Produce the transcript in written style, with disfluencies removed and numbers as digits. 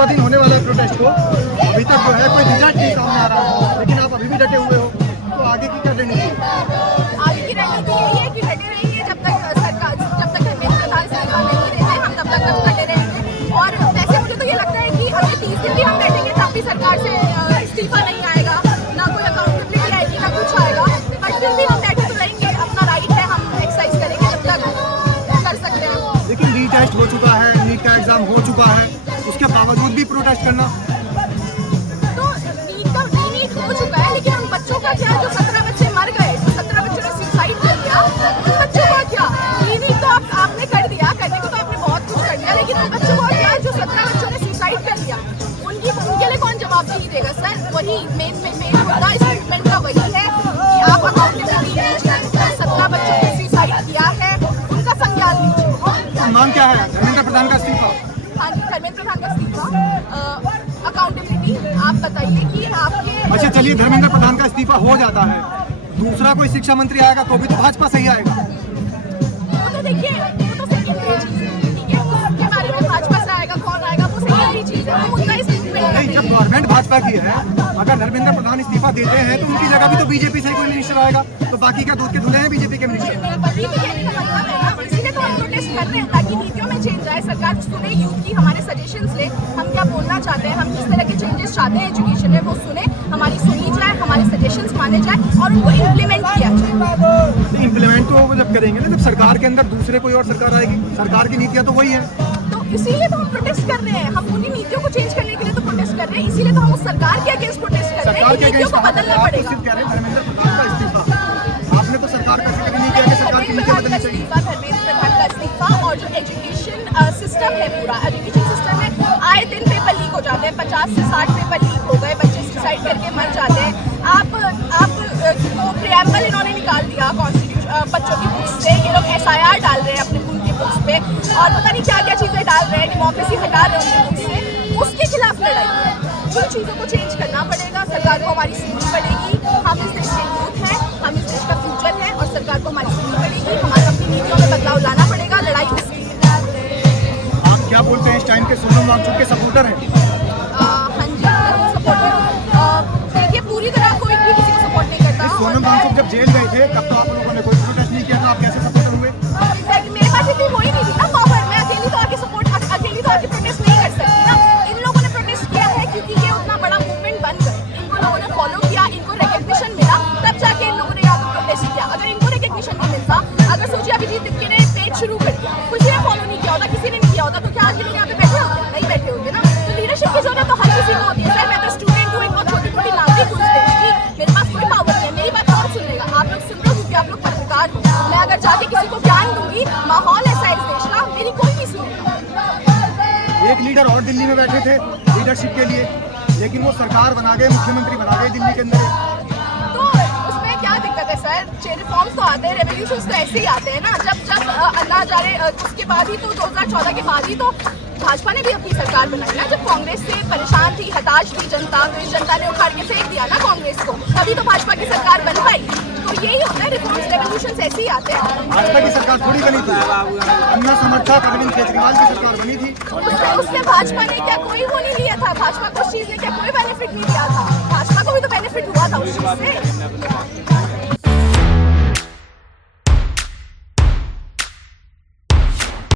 5वां दिन होने वाला है प्रोटेस्ट को, अभी तक जो है कोई रिजल्ट नहीं सामने आ रहा, लेकिन आप अभी भी डटे हुए हो, तो आगे की क्या रणनीति है? आगे की रणनीति यही है कि डटे रहिए, जब तक सरकार, जब तक धर्मेंद्र प्रधान इस्तीफा नहीं देते हम तब तक डटे रहेंगे। और वैसे मुझे तो ये लगता है कि अगर 30 दिन भी हम बैठेंगे तब भी सरकार से इस्तीफा नहीं आएगा, ना कोई अकाउंटेबिलिटी आएगी, ना कुछ आएगा, बट फिर भी हम बैठे तो रहेंगे, अपना राइट है, हम एक्सरसाइज करेंगे जब तक कर सकते हैं। लेकिन रीटेस्ट हो चुका है, नीट का एग्जाम हो चुका है, उसके बावजूद भी प्रोटेस्ट करना, तो नीट हो चुका है, लेकिन हम बच्चों का क्या, जो 17 बच्चे मर गए, जो 17 बच्चों ने सुसाइड कर लिया, उन बच्चों का क्या? नीट तो आपने कर दिया, करने को तो आपने बहुत कुछ कर दिया, लेकिन उन बच्चों का क्या जो 17 बच्चों ने सुसाइड कर लिया, उनके लिए कौन जवाबदेही देगा? सर, वही मेन मुद्दा इस मूवमेंट का वही है कि आप अकाउंटेबिलिटी लीजिए। 17 बच्चों ने सुसाइड किया है, उनका संज्ञान लीजिए। मांग क्या है? धर्मेंद्र प्रधान का इस्तीफा। हाँ जी, धर्मेंद्र प्रधान का इस्तीफा, अकाउंटेबिलिटी। आप बताइए कि आपके, अच्छा चलिए, धर्मेंद्र प्रधान का इस्तीफा हो जाता है, दूसरा कोई शिक्षा मंत्री आएगा तो भी तो भाजपा सही आएगा। वो तो देखिए, वो तो सेकेंडरी चीज है, ठीक है, उसके बारे में भाजपा से आएगा, कौन आएगा, वो सेकेंडरी चीज है, वो मुद्दा इस नहीं, जब गवर्नमेंट भाजपा की है, अगर धर्मेंद्र प्रधान इस्तीफा देते हैं तो उनकी जगह भी तो बीजेपी से कोई मिनिस्टर आएगा, तो बाकी क्या दूध के धुले हैं बीजेपी के मिनिस्टर? इसीलिए तो हम प्रोटेस्ट कर रहे हैं, ताकि नीतियों में चेंज आए, सरकार सुने यूथ की, हमारे सजेशंस ले, हम क्या बोलना चाहते हैं, हम किस तरह के चेंजेस चाहते हैं एजुकेशन में, वो सुने, हमारी सुनी जाए, हमारे सजेशंस माने जाए और उनको इम्प्लीमेंट किया जाए। इम्प्लीमेंट तो वो जब करेंगे ना, जब सरकार के अंदर दूसरे कोई और सरकार आएगी, सरकार की नीतियाँ तो वही है, तो इसीलिए तो हम प्रोटेस्ट कर रहे हैं, हम उन्हीं नीतियों को चेंज करने के लिए तो प्रोटेस्ट कर रहे हैं, इसीलिए तो हम उस सरकार के अगेंस्ट प्रोटेस्ट कर रहे हैं कि नीतियों को बदलना पड़ेगा। धर्मेंद्र प्रधान का इस्तीफा, आपने तो सरकार का जिक्र नहीं किया कि सरकार की नीतियाँ बदलनी चाहिए। धर्मेंद्र प्रधान का इस्तीफा, और जो एजुकेशन सिस्टम है, पूरा एजुकेशन सिस्टम है, आए दिन पेपर लीक हो जाते हैं, 50 से 60 पेपर लीक हो गए, बच्चे सुसाइड करके मर जाते हैं। आप वो प्रियम्बल इन्होंने निकाल दिया कॉन्स्टिट्यूशन, बच्चों की बुक्स से ये लोग SIR डाल रहे हैं अपने उनकी बुक्स पे, और पता नहीं क्या क्या चीज़ें डाल रहे हैं, डेमोक्रेसी हटा रहे हैं उनकी बुक्स से, उसके खिलाफ लड़ाई है। उन चीज़ों को चेंज करना पड़ेगा, सरकार को हमारी सुननी पड़ेगी, हम इस देश के यूथ हैं, हम इस देश का फ्यूचर है, और सरकार को हमारी सुननी पड़ेगी, हमारे अपनी नीतियों में बदलाव लाना पड़ेगा, लड़ाई उसकी है। आप क्या बोलते हैं इस टाइम के सोनम वांगचुक के सपोर्टर हैं? हाँ जी, सपोर्टर, देखिए पूरी तरह कोई भी किसी को सपोर्ट नहीं करता। सोनम वांगचुक जब जेल गए थे तब तो आप लोगों ने कोई प्रोटेस्ट नहीं किया था, आप कैसे सपोर्टर हुए? मेरे पास इतनी वो ही नहीं थी ना पावर, मैं अकेली तो आके प्रोटेस्ट नहीं कर सकती ना। इन लोगों ने प्रोटेस्ट किया है क्योंकि ये उतना बड़ा मूवमेंट बन गए, इनको लोगों ने फॉलो किया, इनको रिकग्निशन मिला, तब जाके इन लोगों ने यहाँ पे प्रोटेस्ट किया। अगर इनको रिकग्निशन नहीं मिलता, अगर सोचिए अभिजीत तिप्पी ने पेज शुरू कर दिया, किसी ने फॉलो नहीं किया होता, किसी ने नहीं किया होता, तो क्या आज ये लोग यहाँ पे बैठे होते? नहीं बैठे होते ना। तो लीडरशिप की जरूरत तो हर किसी को होती है। सर, मैं तो स्टूडेंट हूँ, एक बहुत छोटी छोटी नागरिक हूँ इस देश की, मेरे पास कोई पावर नहीं है, मेरी बात कौन सुनेगा? आप लोग सुन रहे हो क्योंकि आप लोग पत्रकार हो। मैं अगर जाके किसी को ज्ञान दूंगी, माहौल ऐसा है इस देश का, मेरी कोई नहीं सुनेगा। एक लीडर और दिल्ली में बैठे थे लीडरशिप के लिए, लेकिन वो सरकार बना गए, मुख्यमंत्री बना गए दिल्ली के अंदर। तो उसमें क्या दिक्कत है सर? रिफॉर्म्स तो आते हैं, रेवोल्यूशंस तो ऐसे ही आते हैं ना। जब अन्ना हजारे, उसके बाद ही तो 2014 के बाद ही तो भाजपा ने भी अपनी सरकार बनाई ना। जब कांग्रेस से परेशान थी, हताश थी जनता, तो इस जनता ने उखाड़ के फेंक दिया ना कांग्रेस को, तभी तो भाजपा की सरकार बन पाई। तो यही होता है, रिफॉर्म्स रेवोल्यूशंस ऐसे ही आते हैं। भाजपा की सरकार थोड़ी बनी थी, अन्ना समर्थक अरविंद केजरीवाल की सरकार बनी थी। उससे भाजपा ने क्या कोई वो नहीं लिया था? भाजपा को उस चीज ने क्या कोई बेनिफिट नहीं दिया था? भाजपा को भी तो बेनिफिट हुआ था उस चीज से।